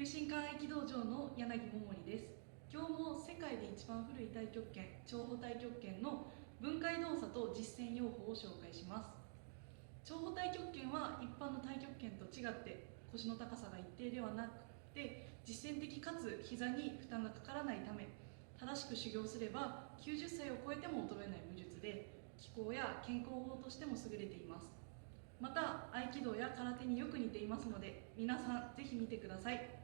龍神館合気道場の柳桃です。今日も世界で一番古い太極拳、趙堡太極拳の分解動作と実践用法を紹介します。趙堡太極拳は一般の太極拳と違って腰の高さが一定ではなくて、実践的かつ膝に負担がかからないため、正しく修行すれば90歳を超えても衰えない武術で、気功や健康法としても優れています。また合気道や空手によく似ていますので、皆さんぜひ見てください。